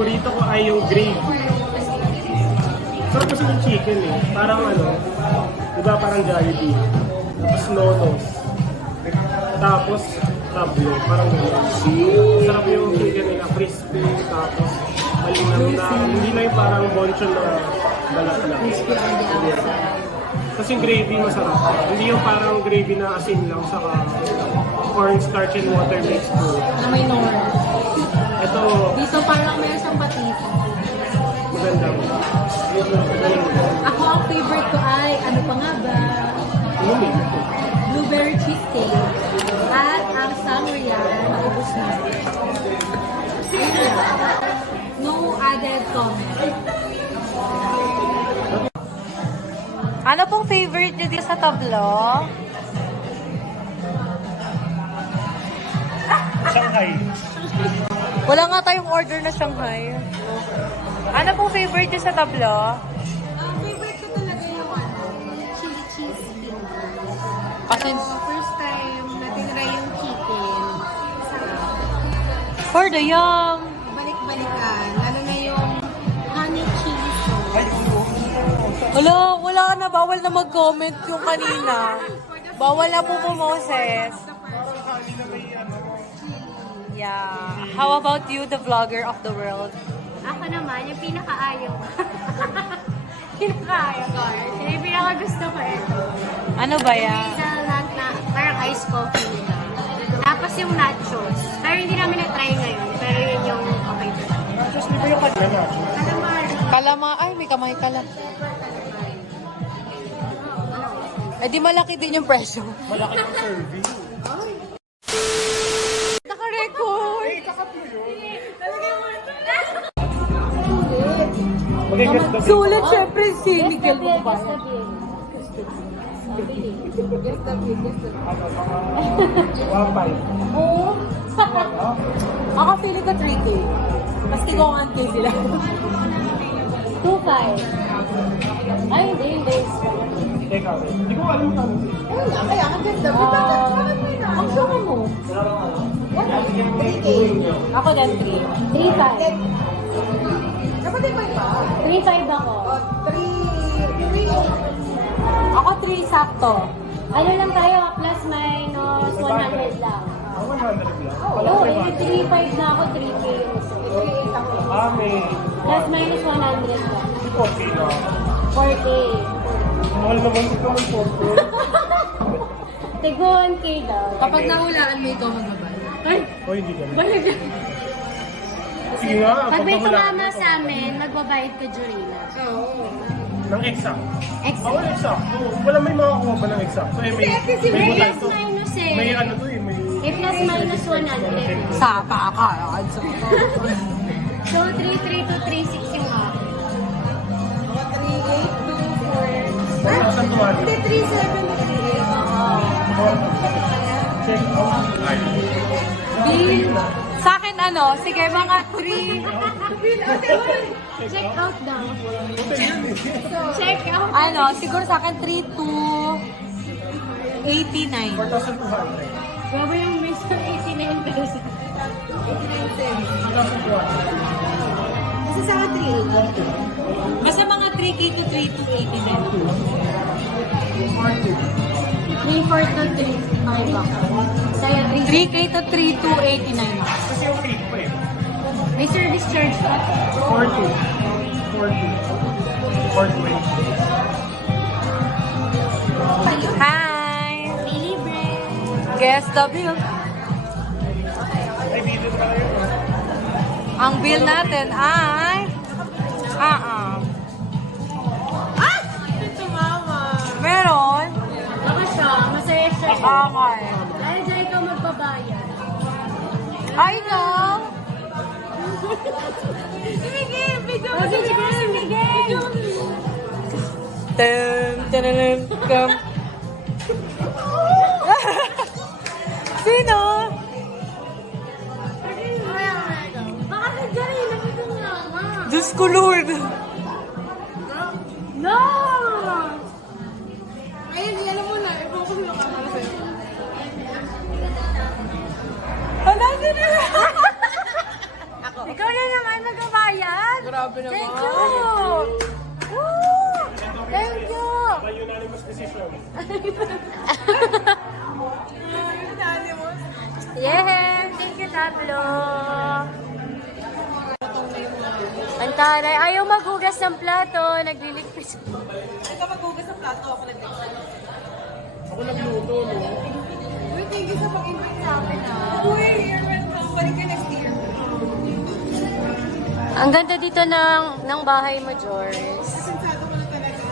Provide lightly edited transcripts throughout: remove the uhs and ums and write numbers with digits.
paborito ko ay yung gravy. Sarap kasi yung chicken eh. Parang ano, diba parang Jollibee. Tapos noodles. Tapos tablo, parang gano'n. Sarap yung chicken nila, crispy. Tapos malinam na, hindi na yung parang bonchon na balat lang. Tapos yung gravy masarap. Hindi yung parang gravy na asin lang saka cornstarch and water mixed po. Na may nor. Ito, Dito parang meron siyang patita. maganda mo. Ako, ang favorite ko ay, ano pa nga ba? Blueberry cheesecake. At ang sangria, naubos na. No added comment. Ano pong favorite nyo dito sa tablo? Shanghai. Wala nga tayong order na Shanghai. Ano pong favorite nyo sa tablo? Ang favorite ko talaga yung chili cheesecake. Kasi First time natin try yung chicken. for the young. Balik-balikan. Lalo na yung honey chili sauce. Wala na. Bawal na mag-comment yung kanina. Bawal na po Moses. Yeah. How about you, the vlogger of the world? Ako naman, yung pinaka-ayaw ko. Pinaka-ayaw ko. Yung pinaka-gusto ko ito. Ano ba yan? Hazelnut na parang iced coffee nila. Tapos yung nachos. Pero hindi namin na-try ngayon. Pero yun yung okay ko. Just di ba yung kanina? Calamari. Kalama. Ay, may kamay kalam. Eh di malaki din yung presyo. Malaki yung serving. Naka-record. Mag-guess the Sulit syempre si Miguel mo ba? 1.5. Oo. Ako feeling ko 3K. Mas tigongan K sila. 2.5. Ay, hindi. Teka, hindi ko alam kung Ang sama mo? Ako din 3. 3.5. Dapat yung pa. 3.5 ako. 3. Ako 3 sakto. Ano lang tayo, plus minus 100 lang. 100 lang. Oo, eh, 3.5 na ako, 3K. May Plus minus 100 lang. coffee na. 4K. Mahal naman ito ng coffee. Tigo 1K daw. Kapag nahulaan mo ikaw magbabayad. Ay, O hindi ganun. balik. Sige nga, Pag may wala. tumama sa amin, magbabayad ka, Jurina. Oo. Ng exact. Exact. Ako exact. Wala may makakuha ba ng exact? So, may May butay plus to. minus eh. May ano to eh. May May plus minus 100. Sa pakakalaan. So, 3.3 to 3.6 yung half. 3.8, 2.4. Wala sa tuwan. Hindi, 3.7, 3.8. Check out. Sa akin ano, sige mga 3. Check out daw. Check out. Ano, siguro sa akin 3 to 89. 4,200. Grabe yung miss ng 89 pesos. 4,200. Kasi sa akin, 3.8. Basta mga 3K to 3 to 3.4 to 3.5 ako. Sa'yo, 3. 89. 3K to 3 to 89. Kasi yung cake pa eh. May service charge pa. 40. 420. Hi! Libre. Guess the bill. Ay, video na kayo. Ang bill natin ay... Meron? Baka siya, masaya siya. Okay. Dahil dyan ikaw magbabayad. I know! Sige, bigyan mo si Miguel. Tum. Sino? Baka si Jerry, nakita mo naman. Diyos ko, Lord. No! Ayun, alam mo na. I-focus mo ka para sa'yo. Ano na? Ikaw na naman magbabayad. Grabe naman. Thank you! Woo! Thank you! By unanimous decision. Yeah! Thank you, Tablo! Ang taray, ayaw maghugas ng plato, nagliligpis. Ito maghugas ng plato, ako nag-invite. Ako nagluto, no? Uy, thank you sa pag-invite sa akin Uy, you're welcome. Balik ka next year. Ang ganda dito ng bahay mo, Joyce. Sensado mo na talaga.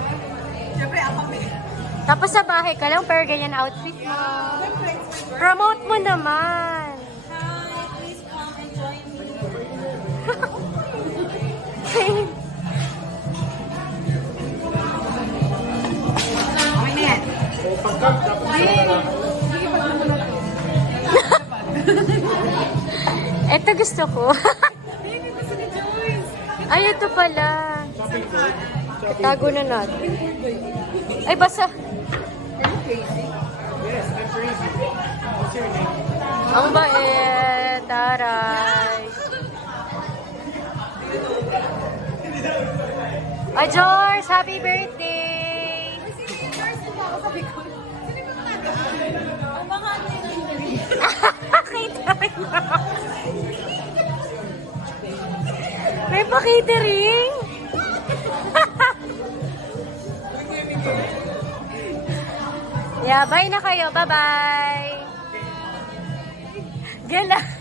Siyempre, ako may. Tapos sa bahay ka lang, pero ganyan outfit mo. Siyempre, Promote mo naman. hi, please come and join me. Okay na yan. O pagka, dapat Sige, pag naman natin. Ito gusto ko. Baby, gusto ni Joyce. Ay, ito pala. shopping ko. Tago na natin. Ay, basa. Yes, I'm crazy. What's your name? Ang bait. Taray. Ay, George, happy birthday! Sabi ko, sino ba talaga? Ang mga Kita mo. May pa-catering. Yeah, bye na kayo. Bye-bye. Gala.